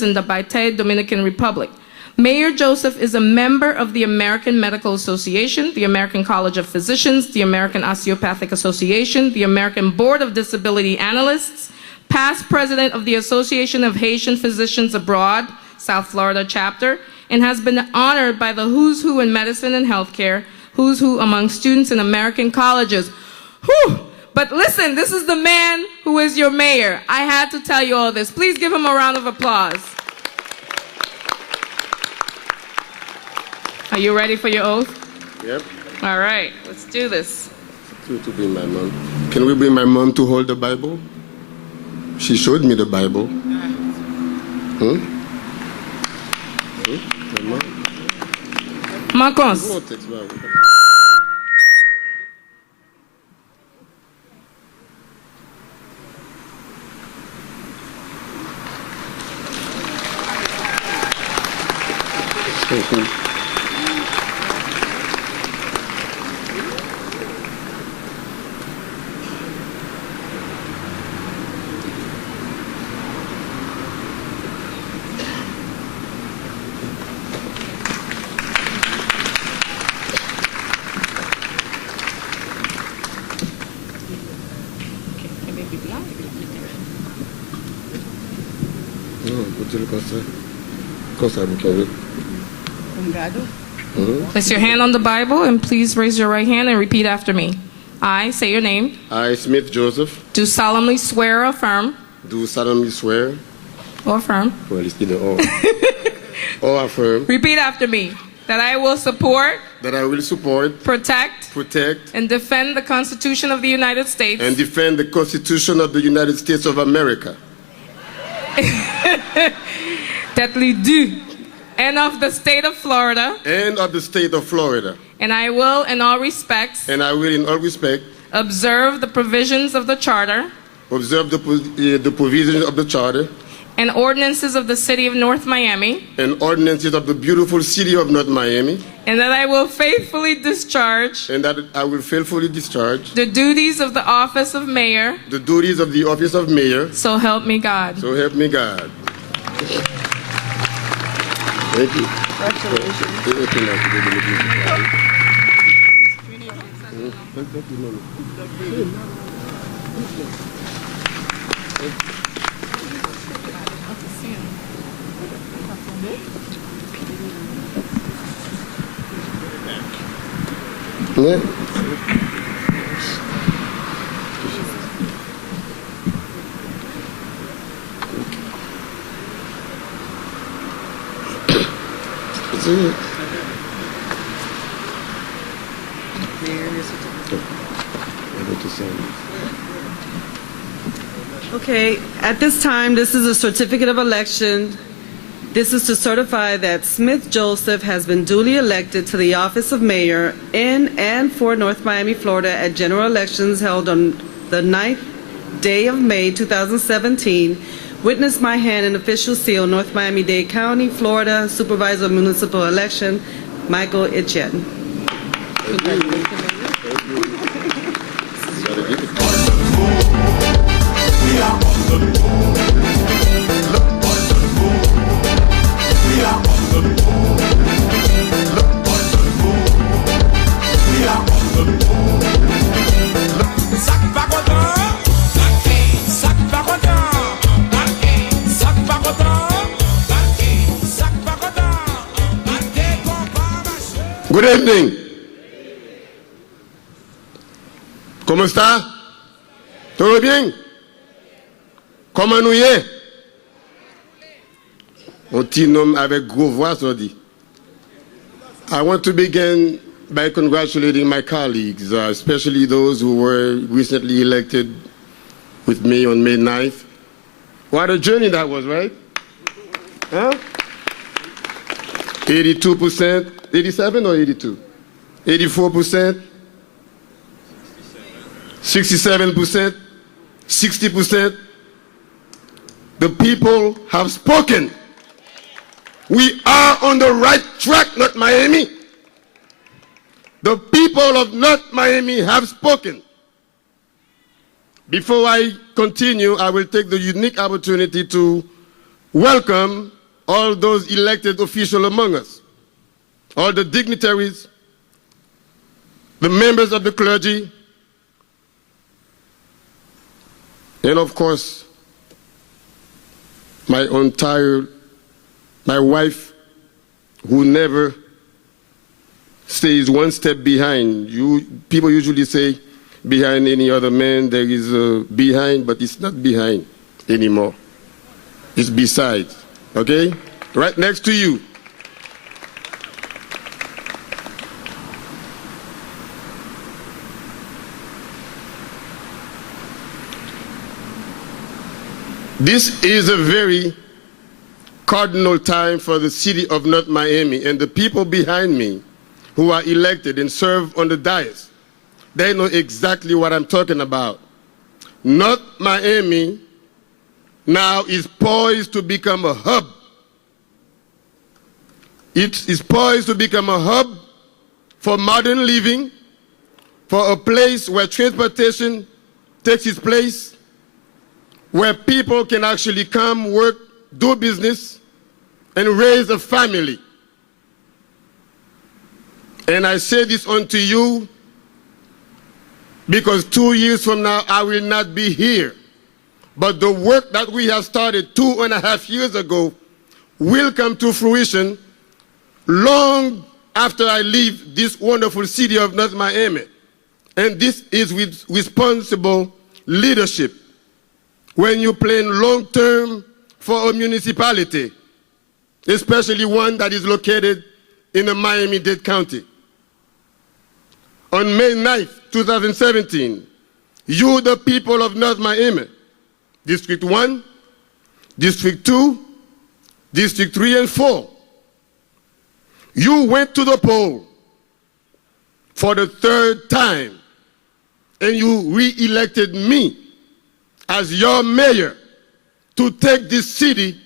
in the Baite, Dominican Republic. Mayor Joseph is a member of the American Medical Association, the American College of Physicians, the American Osteopathic Association, the American Board of Disability Analysts, past president of the Association of Haitian Physicians Abroad, South Florida chapter, and has been honored by the who's who in medicine and healthcare, who's who among students in American colleges. Whew! But listen, this is the man who is your mayor. I had to tell you all this. Please give him a round of applause. Are you ready for your oath? Yep. All right, let's do this. To bring my mom. Can we bring my mom to hold the Bible? She showed me the Bible. My mom? Marcos. Place your hand on the Bible and please raise your right hand and repeat after me. I, say your name. I, Smith Joseph. Do solemnly swear or affirm. Do solemnly swear. Or affirm. Well, it's either or. Or affirm. Repeat after me. That I will support. That I will support. Protect. And defend the Constitution of the United States. And defend the Constitution of the United States of America. That we do. And of the state of Florida. And of the state of Florida. And I will in all respects. And I will in all respect. Observe the provisions of the Charter. Observe the provisions of the Charter. And ordinances of the city of North Miami. And ordinances of the beautiful city of North Miami. And that I will faithfully discharge. And that I will faithfully discharge. The duties of the office of mayor. The duties of the office of mayor. So help me God. So help me God. Thank you. Yeah. That's it. Okay, at this time, this is a certificate of election. This is to certify that Smith Joseph has been duly elected to the office of mayor in and for North Miami, Florida at general elections held on the 9th day of May 2017. Witness my hand and official seal, North Miami-Dade County, Florida, Supervisor of Municipal Election, Michael Etienne. Good evening. ¿Cómo está? ¿Todo bien? Comment nous y est? Un petit nom avec gros voix, ça dit. I want to begin by congratulating my colleagues, especially those who were recently elected with me on May 9th. What a journey that was, right? Huh? 82%, 87 or 82? 84%, 67%, 60%. The people have spoken. We are on the right track, North Miami. The people of North Miami have spoken. Before I continue, I will take the unique opportunity to welcome all those elected officials among us, all the dignitaries, the members of the clergy, and of course, my wife, who never stays one step behind. People usually say behind any other man there is a behind, but it's not behind anymore. It's beside, okay? Right next to you. This is a very cardinal time for the city of North Miami, and the people behind me who are elected and serve on the dais, they know exactly what I'm talking about. North Miami now is poised to become a hub. It is poised to become a hub for modern living, for a place where transportation takes its place, where people can actually come, work, do business, and raise a family. And I say this unto you because 2 years from now I will not be here. But the work that we have started 2.5 years ago will come to fruition long after I leave this wonderful city of North Miami. And this is with responsible leadership. When you plan long-term for a municipality, especially one that is located in the Miami-Dade County. On May 9th, 2017, you, the people of North Miami, District 1, District 2, District 3 and 4, you went to the poll for the third time and you re-elected me as your mayor to take this city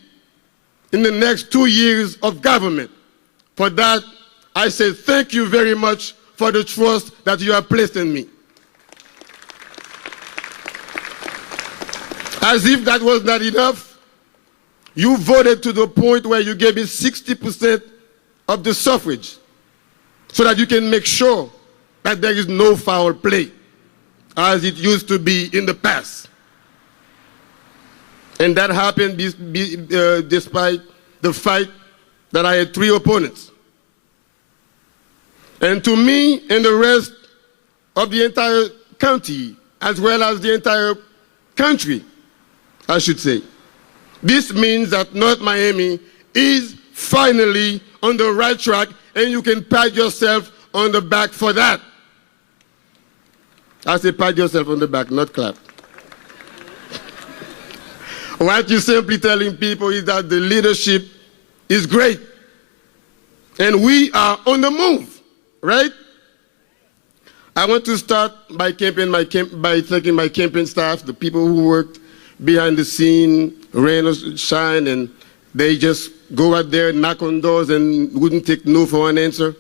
in the next 2 years of government. For that, I say thank you very much for the trust that you have placed in me. As if that was not enough, you voted to the point where you gave me 60% of the suffrage so that you can make sure that there is no foul play as it used to be in the past. And that happened despite the fight that I had 3 opponents. And to me and the rest of the entire county, as well as the entire country, I should say, this means that North Miami is finally on the right track, and you can pat yourself on the back for that. I say pat yourself on the back, not clap. What you're simply telling people is that the leadership is great. And we are on the move, right? I want to start by thanking my campaign staff, the people who worked behind the scene, rain or shine, and they just go out there, knock on doors, and wouldn't take no for an answer.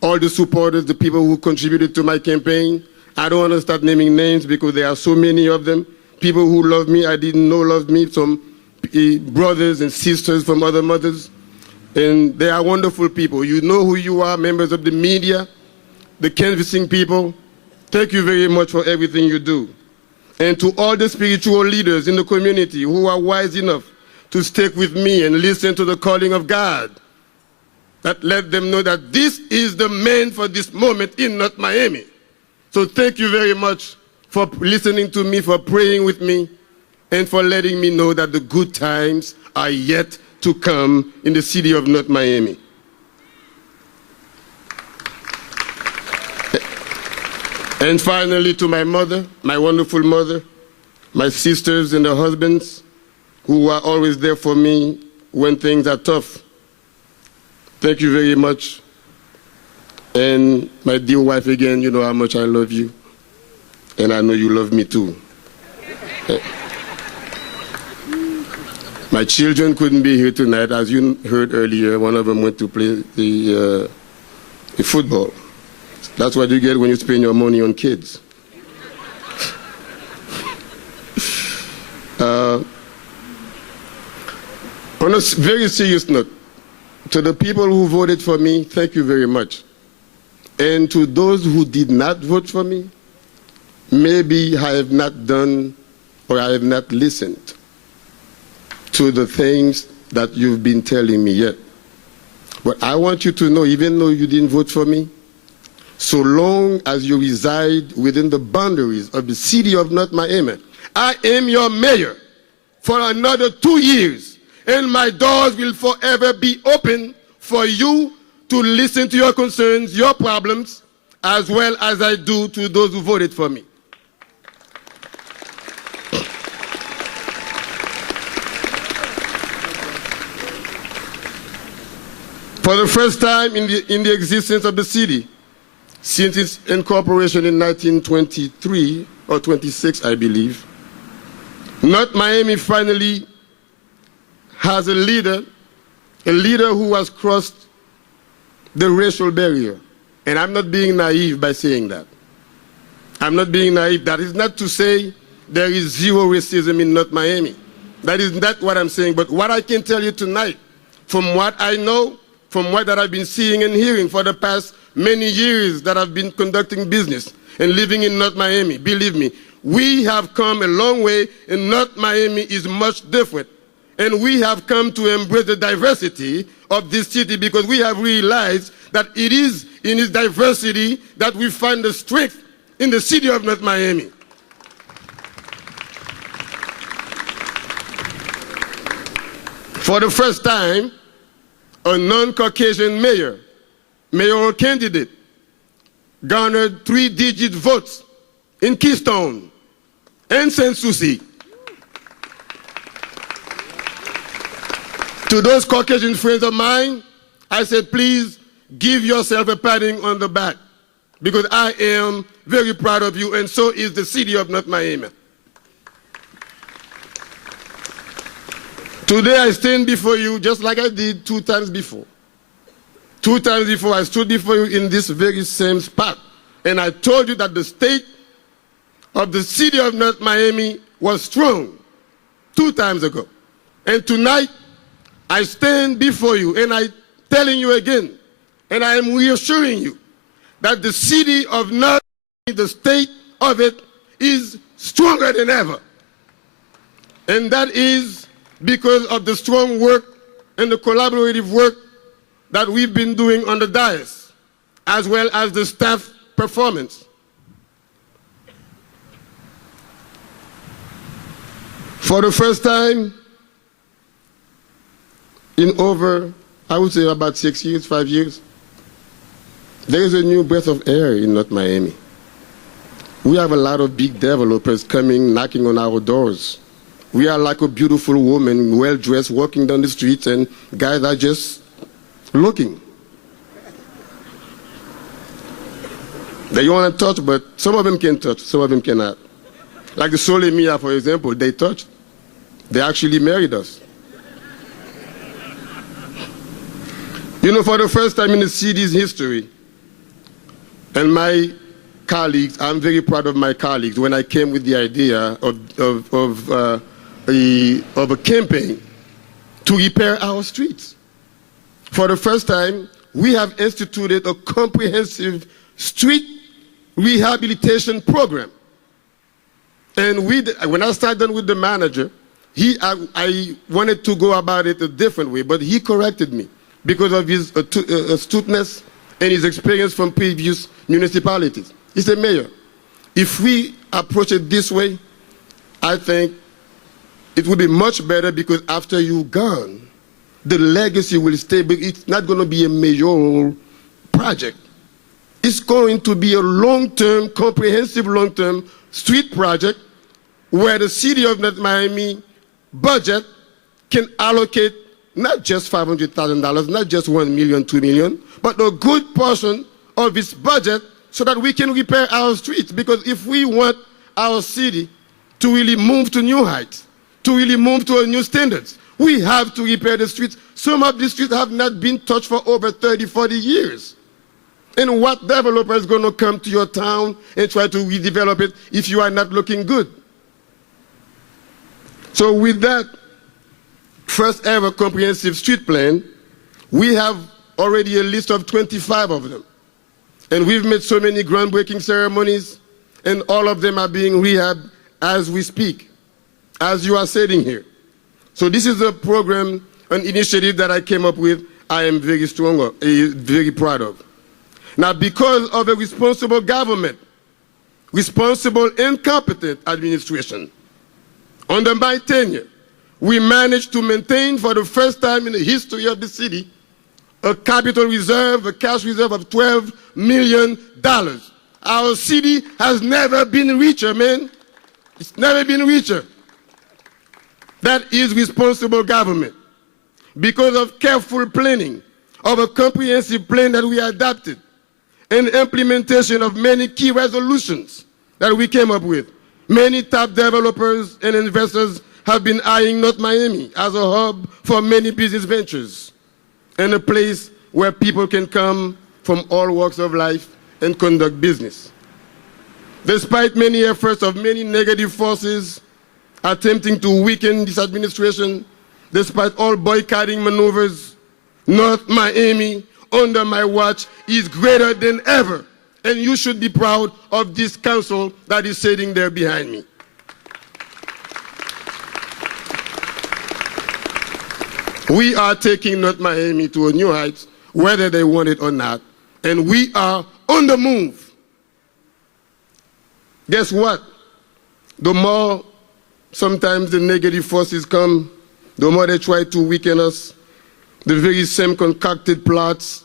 All the supporters, the people who contributed to my campaign. I don't want to start naming names because there are so many of them. People who love me, I didn't know loved me, some brothers and sisters from other mothers. And they are wonderful people. You know who you are, members of the media, the canvassing people. Thank you very much for everything you do. And to all the spiritual leaders in the community who are wise enough to stick with me and listen to the calling of God, that let them know that this is the man for this moment in North Miami. So thank you very much for listening to me, for praying with me, and for letting me know that the good times are yet to come in the city of North Miami. And finally, to my mother, my wonderful mother, my sisters and their husbands, who are always there for me when things are tough. Thank you very much. And my dear wife, again, you know how much I love you. And I know you love me too. My children couldn't be here tonight. As you heard earlier, one of them went to play the football. That's what you get when you spend your money on kids. On a very serious note, to the people who voted for me, thank you very much. And to those who did not vote for me, maybe I have not done or I have not listened to the things that you've been telling me yet. But I want you to know, even though you didn't vote for me, so long as you reside within the boundaries of the city of North Miami, I am your mayor for another 2 years, and my doors will forever be open for you to listen to your concerns, your problems, as well as I do to those who voted for me. For the first time in the existence of the city, since its incorporation in 1923 or 26, I believe, North Miami finally has a leader who has crossed the racial barrier. And I'm not being naive by saying that. I'm not being naive. That is not to say there is zero racism in North Miami. That is not what I'm saying. But what I can tell you tonight, from what I know, from what that I've been seeing and hearing for the past many years that I've been conducting business and living in North Miami, believe me, we have come a long way, and North Miami is much different. And we have come to embrace the diversity of this city because we have realized that it is in its diversity that we find the strength in the city of North Miami. For the first time, a non-Caucasian mayoral candidate, garnered 3-digit votes in Keystone and St. Souci. To those Caucasian friends of mine, I said, please give yourself a patting on the back because I am very proud of you, and so is the city of North Miami. Today I stand before you just like I did 2 times before. 2 times before I stood before you in this very same spot, and I told you that the state of the city of North Miami was strong 2 times ago. And tonight, I stand before you and I'm telling you again, and I am reassuring you that the city of North Miami, the state of it, is stronger than ever. And that is because of the strong work and the collaborative work that we've been doing on the dais, as well as the staff performance. For the first time in over, I would say about 6 years, 5 years, there is a new breath of air in North Miami. We have a lot of big developers coming, knocking on our doors. We are like a beautiful woman, well-dressed, walking down the streets, and guys are just looking. They want to touch, but some of them can touch, some of them cannot. Like the Sole Mia, for example, they touched. They actually married us. You know, for the first time in the city's history, and my colleagues, I'm very proud of my colleagues, when I came with the idea of a campaign to repair our streets. For the first time, we have instituted a comprehensive street rehabilitation program. And when I started with the manager, I wanted to go about it a different way, but he corrected me because of his astuteness and his experience from previous municipalities. He said, Mayor, if we approach it this way, I think it would be much better because after you're gone, the legacy will stay, but it's not going to be a mayoral project. It's going to be a long-term, comprehensive long-term street project where the city of North Miami budget can allocate not just $500,000, not just $1 million, $2 million, but a good portion of its budget so that we can repair our streets. Because if we want our city to really move to new heights, to really move to a new standards, we have to repair the streets. Some of these streets have not been touched for over 30, 40 years. And what developer is going to come to your town and try to redevelop it if you are not looking good? So with that, first ever comprehensive street plan, we have already a list of 25 of them. And we've made so many groundbreaking ceremonies, and all of them are being rehabbed as we speak, as you are sitting here. So this is a program, an initiative that I came up with, I am very strong, very proud of. Now, because of a responsible government, responsible and competent administration, under my tenure, we managed to maintain for the first time in the history of the city a capital reserve, a cash reserve of $12 million. Our city has never been richer, man. It's never been richer. That is responsible government. Because of careful planning, of a comprehensive plan that we adopted, and implementation of many key resolutions that we came up with, many top developers and investors have been eyeing North Miami as a hub for many business ventures and a place where people can come from all walks of life and conduct business. Despite many efforts of many negative forces attempting to weaken this administration, despite all boycotting maneuvers, North Miami, under my watch, is greater than ever. And you should be proud of this council that is sitting there behind me. We are taking North Miami to a new heights, whether they want it or not, and we are on the move. Guess what? The more sometimes the negative forces come, the more they try to weaken us, the very same concocted plots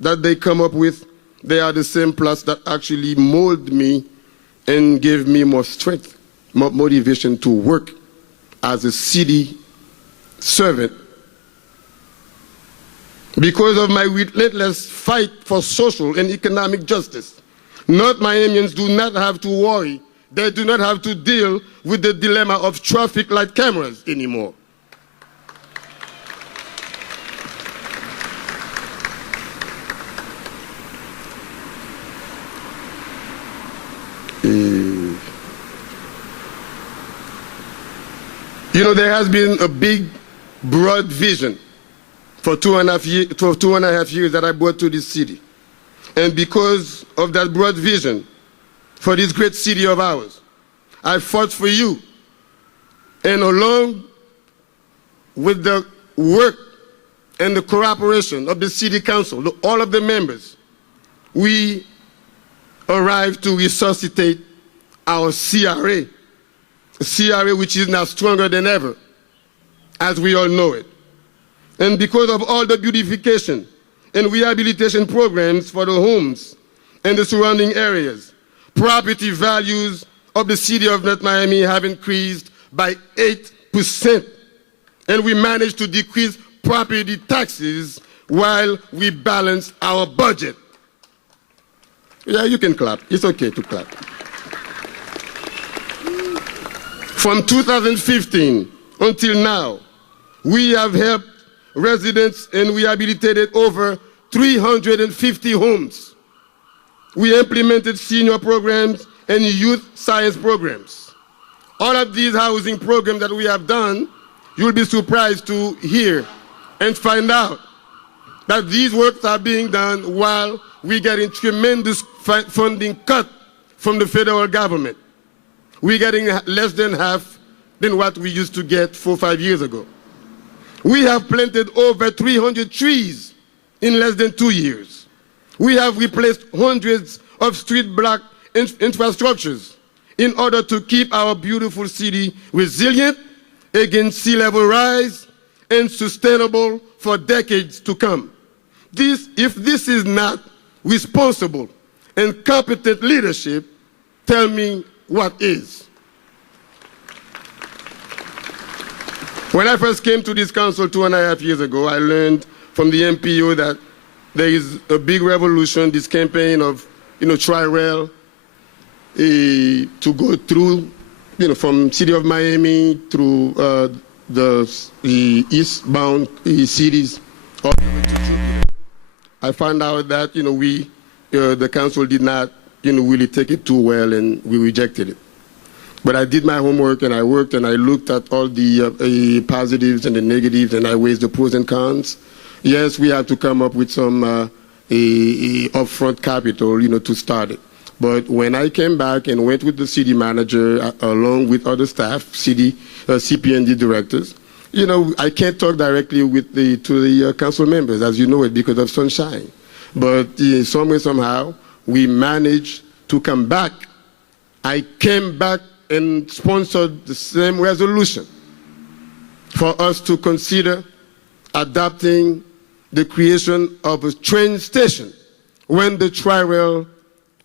that they come up with, they are the same plots that actually mold me and give me more strength, more motivation to work as a city servant. Because of my relentless fight for social and economic justice, North Miamians do not have to worry. They do not have to deal with the dilemma of traffic light cameras anymore. You know, there has been a big, broad vision for 2.5 years that I brought to this city. And because of that broad vision for this great city of ours, I fought for you. And along with the work and the cooperation of the city council, all of the members, we arrived to resuscitate our CRA, a CRA which is now stronger than ever, as we all know it. And because of all the beautification and rehabilitation programs for the homes and the surrounding areas, property values of the city of North Miami have increased by 8%. And we managed to decrease property taxes while we balance our budget. Yeah, you can clap. It's okay to clap. From 2015 until now, we have helped residents and rehabilitated over 350 homes. We implemented senior programs and youth science programs. All of these housing programs that we have done, you'll be surprised to hear and find out that these works are being done while we're getting tremendous funding cut from the federal government. We're getting less than half than what we used to get 4 or 5 years ago. We have planted over 300 trees in less than 2 years. We have replaced hundreds of street block infrastructures in order to keep our beautiful city resilient against sea level rise and sustainable for decades to come. If this is not responsible and competent leadership, tell me what is. When I first came to this council 2.5 years ago, I learned from the MPO that there is a big revolution, this campaign of, Tri-Rail to go through, from city of Miami through the eastbound cities. I found out that, the council did not, really take it too well, and we rejected it. But I did my homework, and I worked, and I looked at all the positives and the negatives, and I weighed the pros and cons. Yes, we have to come up with some upfront capital, to start it. But when I came back and went with the city manager along with other staff, CP&D directors, I can't talk directly to the council members, as you know it, because of sunshine. But some way, somehow, we managed to come back. I came back and sponsored the same resolution for us to consider adopting the creation of a train station when the Tri-Rail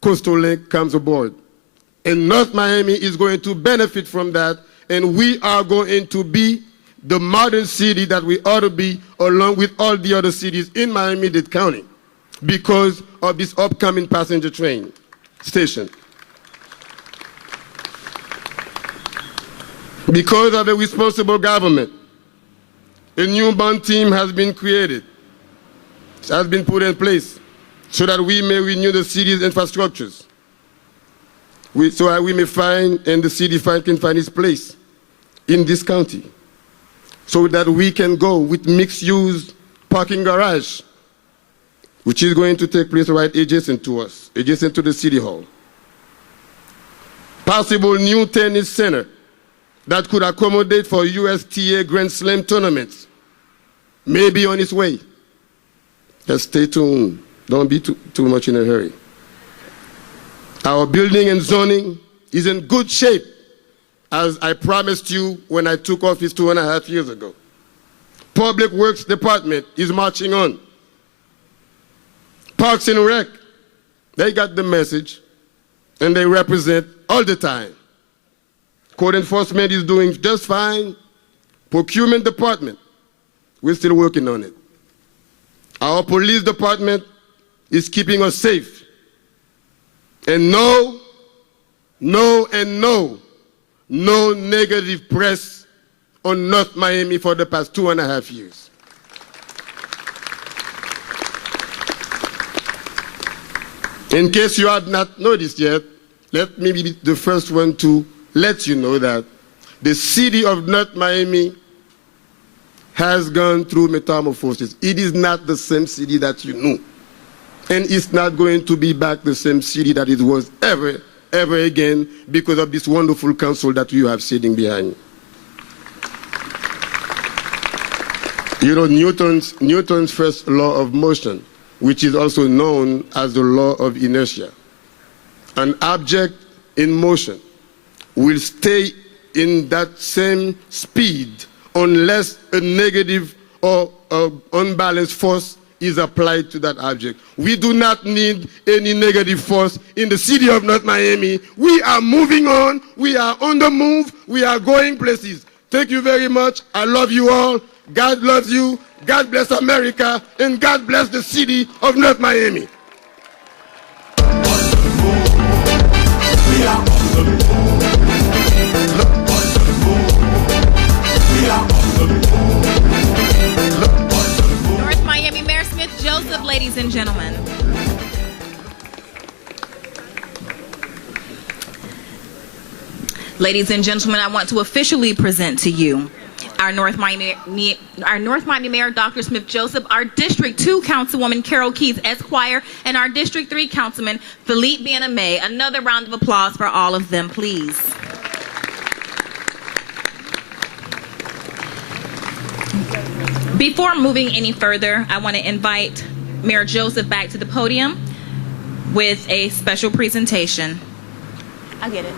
Coastal Link comes aboard. And North Miami is going to benefit from that, and we are going to be the modern city that we ought to be, along with all the other cities in Miami-Dade County, because of this upcoming passenger train station. Because of a responsible government, a new bond team has been created, has been put in place, so that we may renew the city's infrastructures, so that we may find, and the city can find its place in this county, so that we can go with mixed-use parking garage, which is going to take place right adjacent to us, adjacent to the city hall. Possible new tennis center that could accommodate for USTA Grand Slam tournaments may be on its way. Just stay tuned. Don't be too much in a hurry. Our building and zoning is in good shape, as I promised you when I took office 2.5 years ago. Public Works Department is marching on. Parks and Rec, they got the message, and they represent all the time. Code enforcement is doing just fine. Procurement department, we're still working on it. Our police department is keeping us safe. And no negative press on North Miami for the past 2.5 years. In case you have not noticed yet, let me be the first one to let you know that the city of North Miami has gone through metamorphosis. It is not the same city that you knew. And it's not going to be back the same city that it was ever again, because of this wonderful council that you have sitting behind. Newton's first law of motion, which is also known as the law of inertia. An object in motion will stay in that same speed unless a negative or unbalanced force is applied to that object. We do not need any negative force in the city of North Miami. We are moving on. We are on the move. We are going places. Thank you very much. I love you all. God loves you. God bless America. And God bless the city of North Miami. North Miami Mayor Smith Joseph, ladies and gentlemen. Ladies and gentlemen, I want to officially present to you our North Miami Mayor Dr. Smith Joseph, our District 2 Councilwoman Carol Keys Esquire, and our District 3 Councilman Philippe Bien-Aime. Another round of applause for all of them, please. Before moving any further, I want to invite Mayor Joseph back to the podium with a special presentation. I'll get it.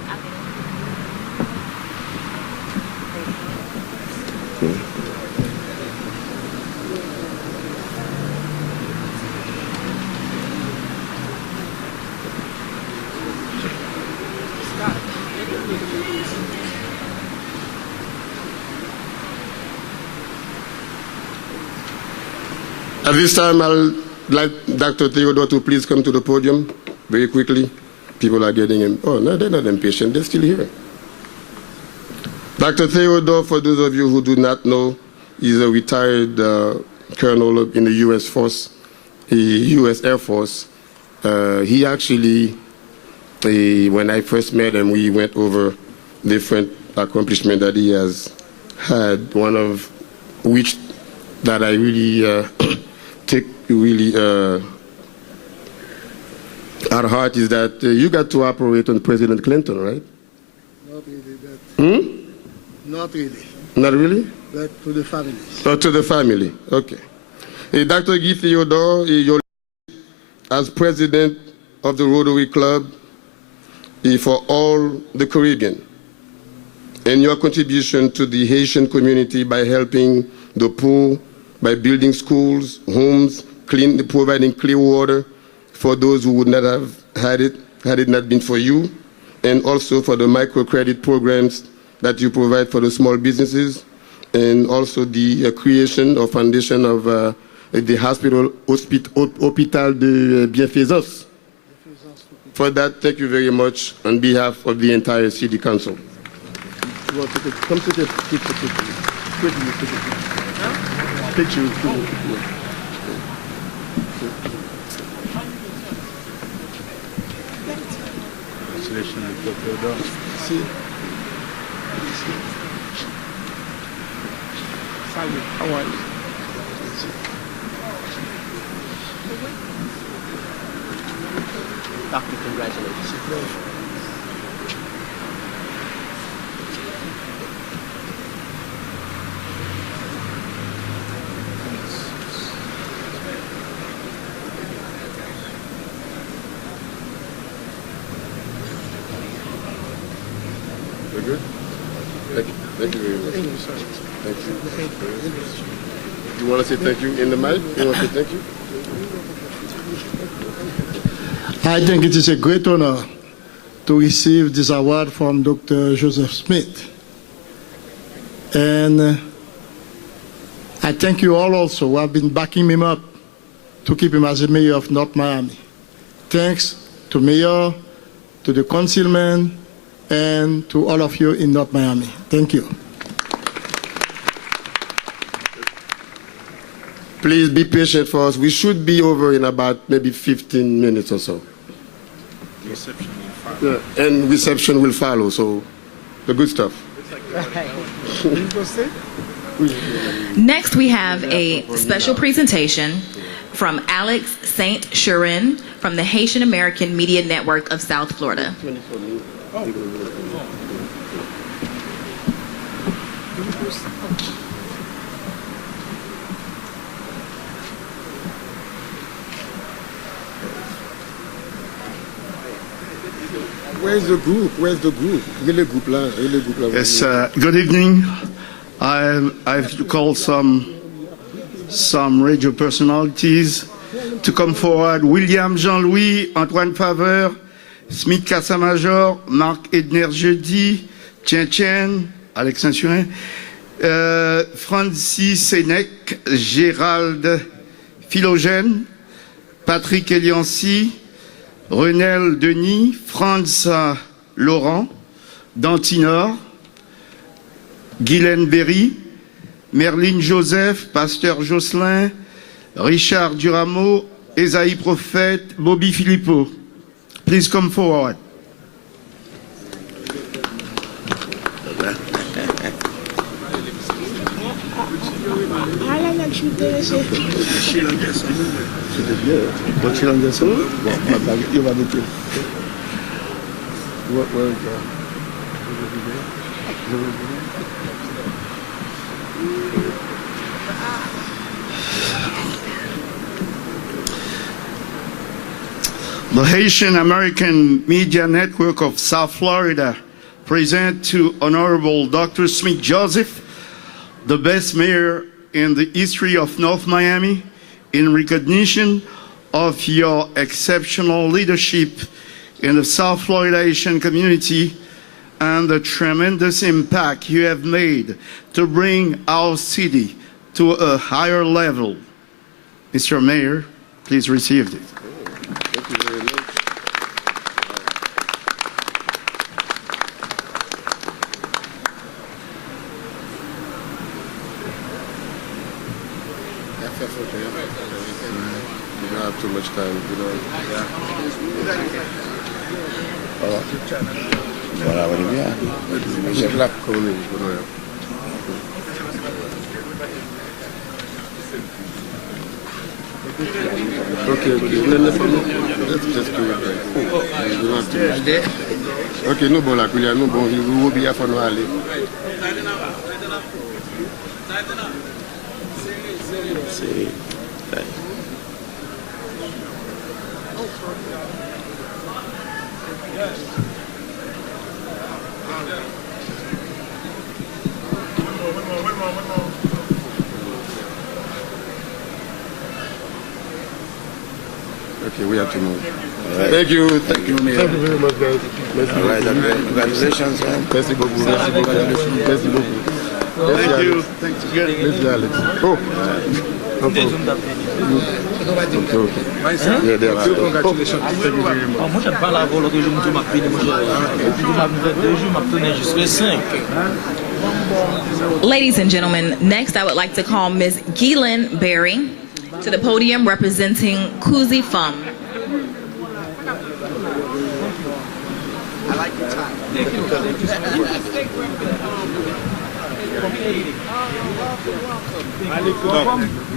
At this time, I'll like Dr. Theodore to please come to the podium very quickly. People are getting him. Oh, no, they're not impatient. They're still here. Dr. Theodore, for those of you who do not know, is a retired colonel in the U.S. Force, U.S. Air Force. He actually, when I first met him, we went over different accomplishments that he has had, one of which that I really take really at heart is that you got to operate on President Clinton, right? Not really. Not really. Not really? But to the family. Oh, to the family, okay. Dr. Guy Theodore, as president of the Rotary Club for all the Caribbean, and your contribution to the Haitian community by helping the poor, by building schools, homes, providing clean water for those who would not have had it not been for you, and also for the microcredit programs that you provide for the small businesses, and also the creation or foundation of the Hôpital de Bienfaisance. For that, thank you very much on behalf of the entire City Council. Come take a picture. How are you? Doctor, congratulations. We're good? Thank you. Thank you very much. Thank you, sir. Thank you. You want to say thank you in the mic? You want to say thank you? I think it is a great honor to receive this award from Dr. Joseph Smith. And I thank you all also who have been backing him up to keep him as the mayor of North Miami. Thanks to Mayor, to the Councilman, and to all of you in North Miami. Thank you. Please be patient for us. We should be over in about maybe 15 minutes or so. Reception will follow. Yeah, and reception will follow, so the good stuff. Next, we have a special presentation from Alex St. Churin from the Haitian American Media Network of South Florida. Where's the group? Where's the group? Yes, good evening. I've called some radio personalities to come forward. William Jean-Louis, Antoine Faveur, Smith Cassamajor, Marc Edner Jeudi, Tien, Alex Saint-Churin, Francis Sénèque, Gérald Philogène, Patrick Eliancy, Renel Denis, Franz Laurent, Dantinor, Guylaine Berry, Merline Joseph, Pasteur Jocelyn, Richard Duramo, Esaïe Prophète, Bobby Filippo. Please come forward. The Haitian American Media Network of South Florida present to Honorable Dr. Smith Joseph, the best mayor in the history of North Miami, in recognition of your exceptional leadership in the South Florida Haitian community and the tremendous impact you have made to bring our city to a higher level. Mr. Mayor, please receive it. Thank you very much. That's okay. You don't have too much time. You know. Yeah. All right. Voilà, Olivia. Chef là. Okay. Ok, nous bon là, nous bon, nous oublions à faire nous aller. Okay, we have to move. Right. Thank you. Thank you, Mayor. Thank you very much, guys. Merci All right, congratulations, man. Merci beaucoup. Merci beaucoup. Merci beaucoup. Thank you. Thanks again. Merci, Alex. Oh. Okay. Yeah, they are. Congratulations. Thank you very much. Moi, j'aime pas la vol, l'autre jour, je m'ai pris, moi, j'ai 2 jours, je m'ai jusqu'à 5. Ladies and gentlemen, next I would like to call Ms. Guylaine Berry to the podium representing Kuzi Fum.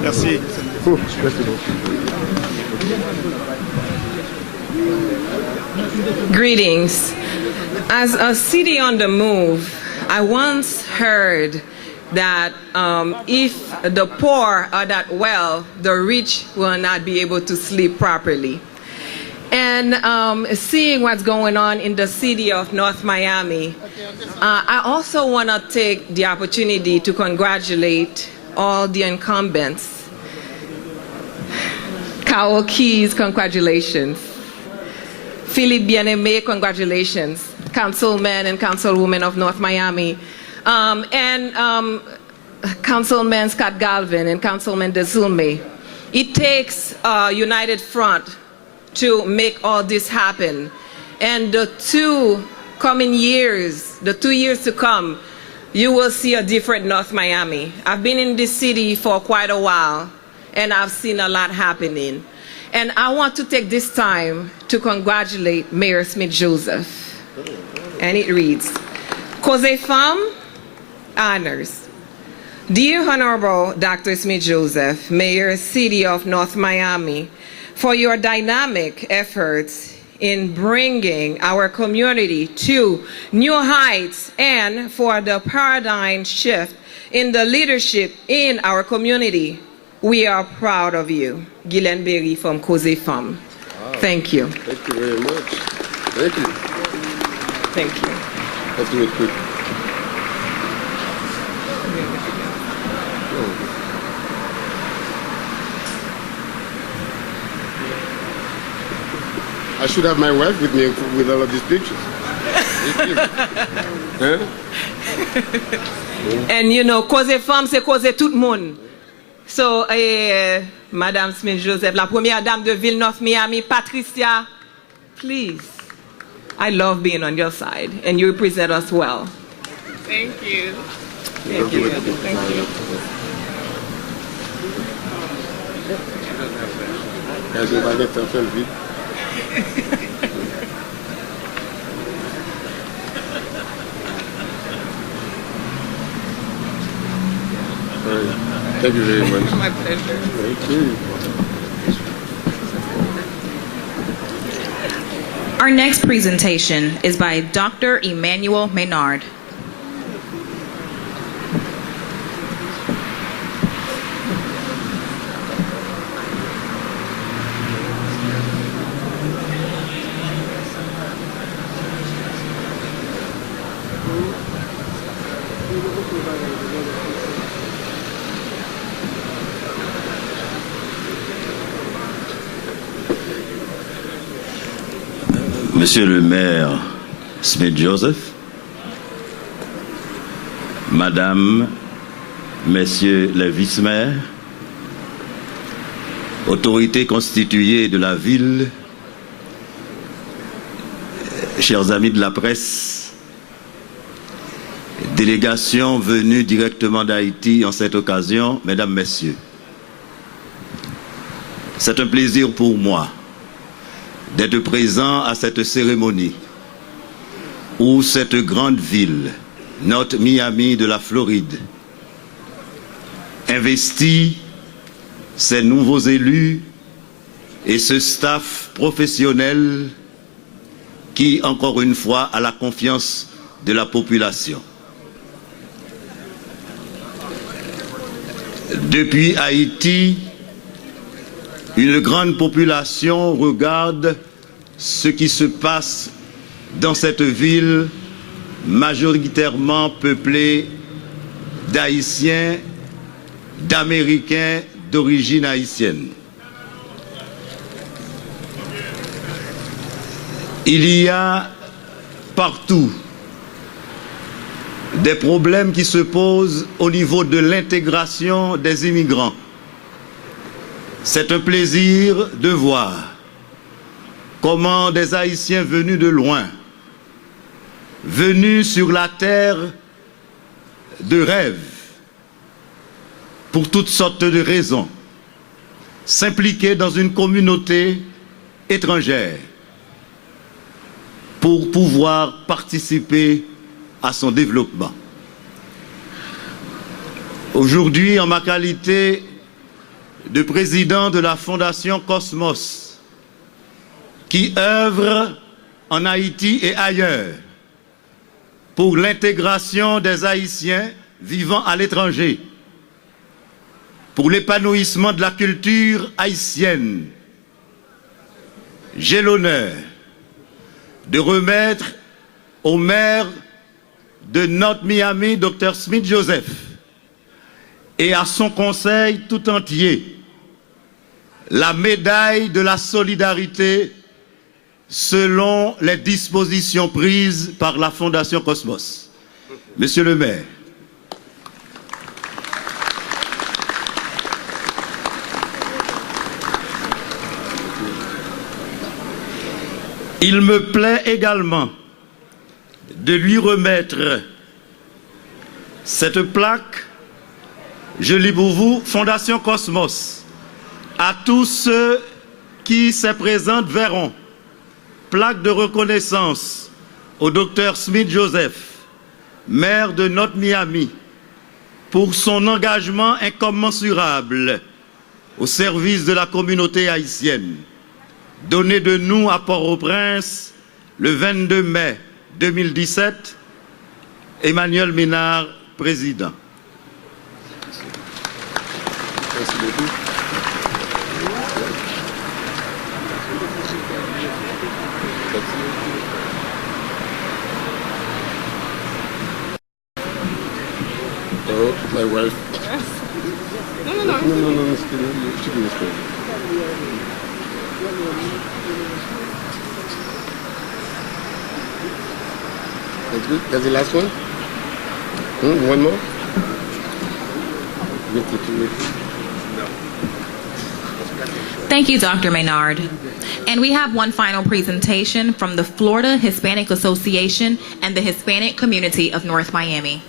Merci. Oh, merci beaucoup. Greetings. As a city on the move, I once heard that if the poor are that well, the rich will not be able to sleep properly. And seeing what's going on in the city of North Miami, I also want to take the opportunity to congratulate all the incumbents. Carol Keys, congratulations. Philippe, Bien-Aime, congratulations. Councilman and Councilwoman of North Miami. And Councilman Scott Galvin and Councilman DeZulme. It takes a united front to make all this happen. And the 2 coming years, the 2 years to come, you will see a different North Miami. I've been in this city for quite a while, and I've seen a lot happening. And I want to take this time to congratulate Mayor Smith-Joseph. And it reads, Cause Femme honors. Dear Honorable Dr. Smith-Joseph, Mayor, City of North Miami, for your dynamic efforts in bringing our community to new heights and for the paradigm shift in the leadership in our community. We are proud of you. Guylaine Berry from Cause Femme. Thank you. Thank you very much. Thank you. Thank you. Let's do it quick. I should have my wife with me with all of these pictures. Huh? And you know, Cause Femme, c'est cause tout le monde. So, Madame Smith-Joseph, la première dame de Ville North Miami, Patricia, please. I love being on your side, and you represent us well. Thank you. Thank you. Thank you. Guys, on va mettre un film vite. Thank you very much. My pleasure. Thank you. Our next presentation is by Dr. Emmanuel Maynard. Monsieur le maire Smith-Joseph, Madame, Messieurs les vice-maires, autorités constituées de la ville, chers amis de la presse, délégation venue directement d'Haïti en cette occasion, Mesdames, Messieurs, c'est un plaisir pour moi d'être présent à cette cérémonie où cette grande ville, notre Miami de la Floride, investit ses nouveaux élus et ce staff professionnel qui, encore une fois, a la confiance de la population. Depuis Haïti, une grande population regarde ce qui se passe dans cette ville majoritairement peuplée d'Haïtiens, d'Américains d'origine haïtienne. Il y a partout des problèmes qui se posent au niveau de l'intégration des immigrants. C'est un plaisir de voir comment des Haïtiens venus de loin, venus sur la terre de rêve, pour toutes sortes de raisons, s'impliquer dans une communauté étrangère pour pouvoir participer à son développement. Aujourd'hui, en ma qualité de président de la Fondation Cosmos, qui œuvre en Haïti et ailleurs pour l'intégration des Haïtiens vivant à l'étranger, pour l'épanouissement de la culture haïtienne, j'ai l'honneur de remettre au maire de notre Miami, Dr. Smith Joseph, et à son conseil tout entier, la médaille de la solidarité selon les dispositions prises par la Fondation Cosmos. Monsieur le maire, il me plaît également de lui remettre cette plaque, je lis pour vous, Fondation Cosmos. À tous ceux qui se présentent verront, plaque de reconnaissance au docteur Smith Joseph, maire de notre Miami, pour son engagement incommensurable au service de la communauté haïtienne. Donné de nous à Port-au-Prince le 22 mai 2017, Emmanuel Ménard, président. Merci beaucoup. Oh, my wife. No, That's good. That's the last one? One more? Thank you, Dr. Maynard. And we have one final presentation from the Florida Hispanic Association and the Hispanic Community of North Miami.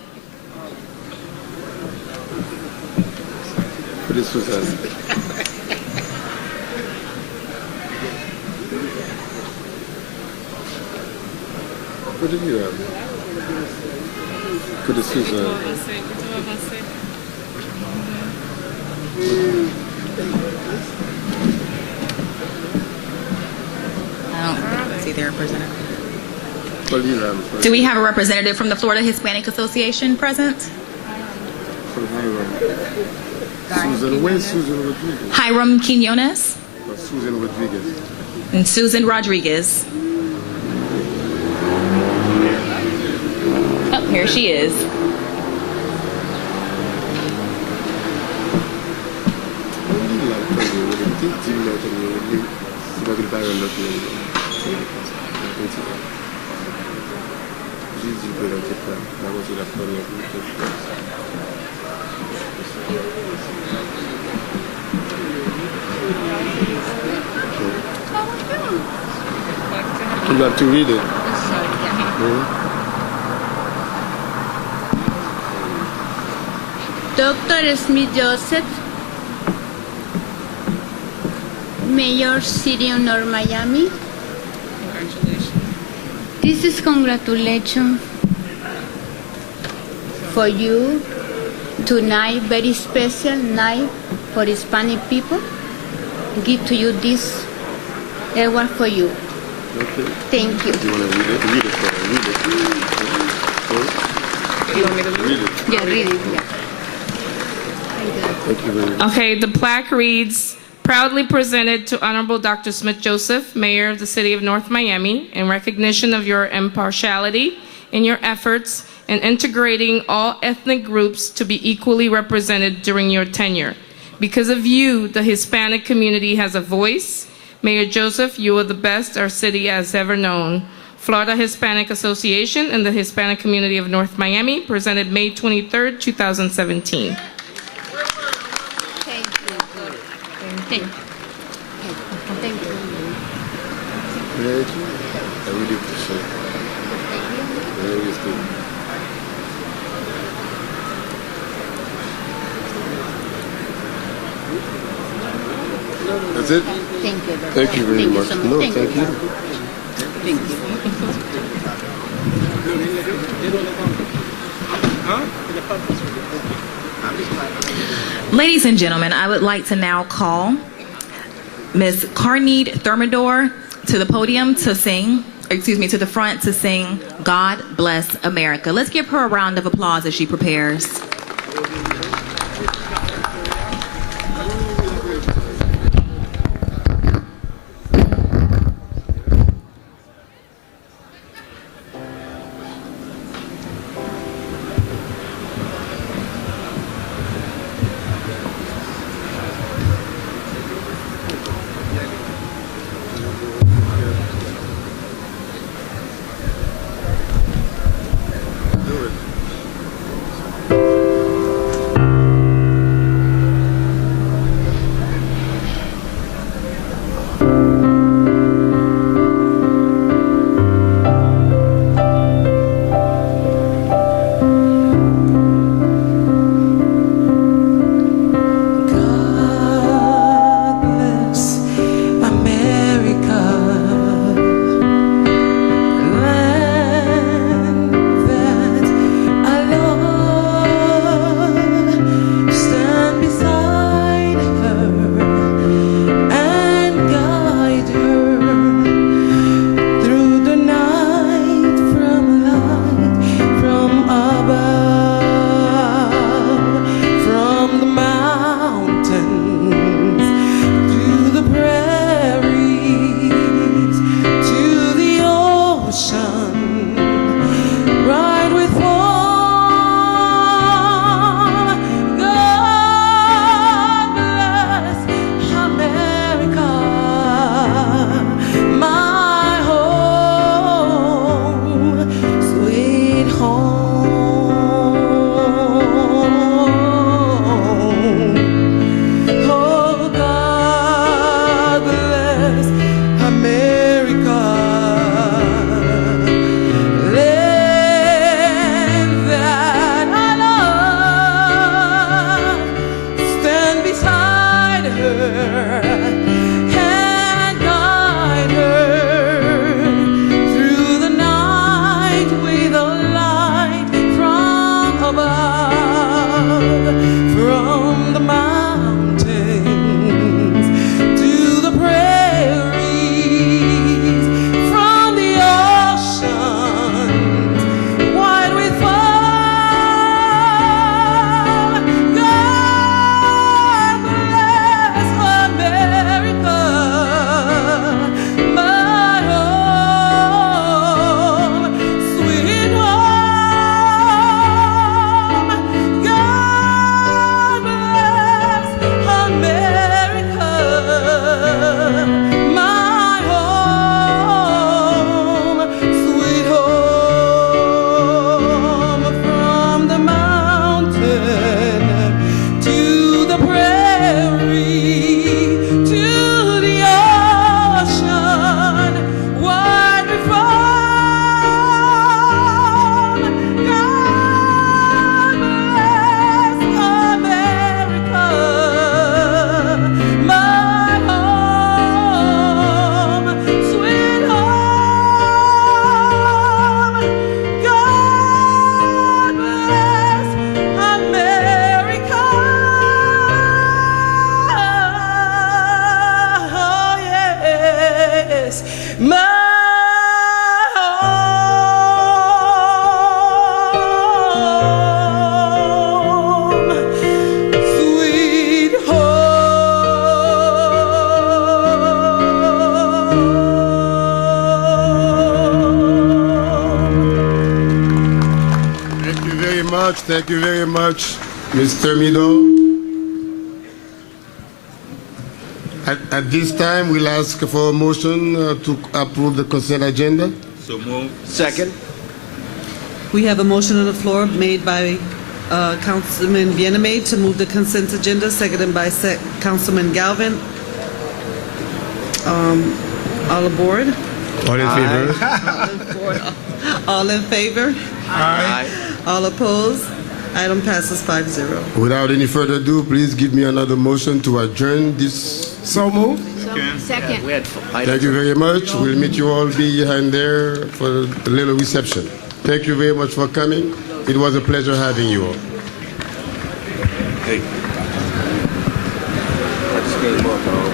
What did you have? Could this is I don't see their representative. what do you have? Do we have a representative from the Florida Hispanic Association present? Susan, where's Susan Rodriguez? Hiram Quinones Susan Rodriguez. and Susan Rodriguez. Oh, here she is. You have to read it. Dr. Smith Joseph, Mayor City of North Miami. Congratulations. This is congratulations for you tonight, very special night for Hispanic people. Give to you this award for you. Okay. Thank you. Do you want to read it? Read it for her. Read it. You want me to read it? Read it. Yeah, read it. Yeah. Thank you very much. Okay, the plaque reads, proudly presented to Honorable Dr. Smith Joseph, Mayor of the City of North Miami, in recognition of your impartiality in your efforts in integrating all ethnic groups to be equally represented during your tenure. Because of you, the Hispanic community has a voice. Mayor Joseph, you are the best our city has ever known. Florida Hispanic Association and the Hispanic Community of North Miami, presented May 23rd, 2017. Thank you. Thank you. Thank you. Thank you. I really appreciate it. Very good. That's it? Thank you. Thank you very Thank you much. so much. No, Thank thank you. you. Thank you. Ladies and gentlemen, I would like to now call Ms. Carneed Thermidor to the podium to sing, to the front to sing God Bless America. Let's give her a round of applause as she prepares. Thank you very much, Mr. Mido. At this time, we'll ask for a motion to approve the consent agenda. So move. Second. We have a motion on the floor made by Councilman Bien-Aime to move the consent agenda, seconded by Councilman Galvin. All aboard? All in favor? All in favor? Aye. All opposed? Item passes 5-0. Without any further ado, please give me another motion to adjourn this. So moved. Second. We had Thank you very much. We'll meet you all behind there for a little reception. Thank you very much for coming. It was a pleasure having you all. Hey. Let's game up, bro.